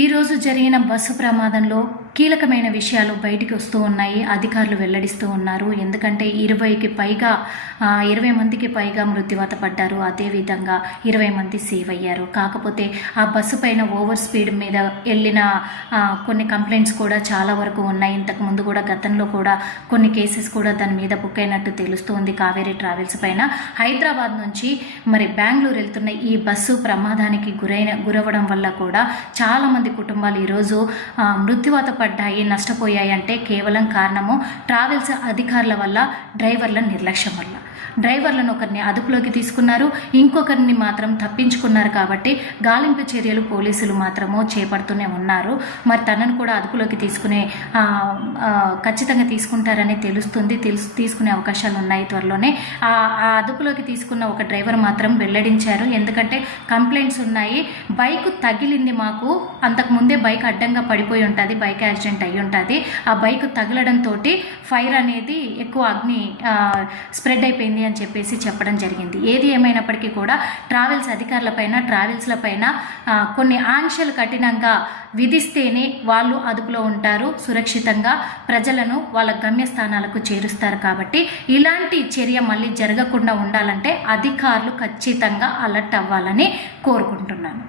ఈరోజు జరిగిన బస్సు ప్రమాదంలో కీలకమైన విషయాలు బయటికి వస్తూ ఉన్నాయి. అధికారులు వెల్లడిస్తూ ఉన్నారు. ఎందుకంటే 20 మందికి పైగా మృత్యువాత పడ్డారు. అదేవిధంగా 20 మంది సేవ్ అయ్యారు. కాకపోతే ఆ బస్సు పైన ఓవర్ స్పీడ్ మీద వెళ్ళిన కొన్ని కంప్లైంట్స్ కూడా చాలా వరకు ఉన్నాయి. ఇంతకు ముందు కూడా గతంలో కూడా కొన్ని కేసెస్ కూడా దాని మీద బుక్ అయినట్టు తెలుస్తుంది. కావేరీ ట్రావెల్స్ పైన హైదరాబాద్ నుంచి మరి బెంగళూరు వెళ్తున్న ఈ బస్సు ప్రమాదానికి గురవడం వల్ల కూడా చాలామంది కుటుంబాలు ఈరోజు మృత్యువాత పడ్డాయి, నష్టపోయాయి. అంటే కేవలం కారణము ట్రావెల్స్ అధికారుల వల్ల, డ్రైవర్ల నిర్లక్ష్యం వల్ల. డ్రైవర్లను ఒకరిని అదుపులోకి తీసుకున్నారు, ఇంకొకరిని మాత్రం తప్పించుకున్నారు. కాబట్టి గాలింపు చర్యలు పోలీసులు మాత్రము చేపడుతూనే ఉన్నారు. మరి తనను కూడా అదుపులోకి ఖచ్చితంగా తీసుకుంటారని తెలుస్తుంది. తీసుకునే అవకాశాలు ఉన్నాయి త్వరలోనే. ఆ అదుపులోకి తీసుకున్న ఒక డ్రైవర్ మాత్రం వెల్లడించారు. ఎందుకంటే కంప్లైంట్స్ ఉన్నాయి, బైక్ తగిలింది మాకు, అంతకుముందే బైక్ అడ్డంగా పడిపోయి ఉంటుంది, బైక్ యాక్సిడెంట్ అయ్యి ఉంటుంది. ఆ బైక్ తగలడంతో ఫైర్ అనేది ఎక్కువ అగ్ని స్ప్రెడ్ అయిపోయింది అని చెప్పేసి చెప్పడం జరిగింది. ఏది ఏమైనప్పటికీ కూడా ట్రావెల్స్ అధికారులపైన, ట్రావెల్స్లపైన కొన్ని ఆంక్షలు కఠినంగా విధిస్తేనే వాళ్ళు అదుపులో ఉంటారు, సురక్షితంగా ప్రజలను వాళ్ళ గమ్యస్థానాలకు చేరుస్తారు. కాబట్టి ఇలాంటి చర్య మళ్ళీ జరగకుండా ఉండాలంటే అధికారులు ఖచ్చితంగా అలర్ట్ అవ్వాలని కోరుకుంటున్నాను.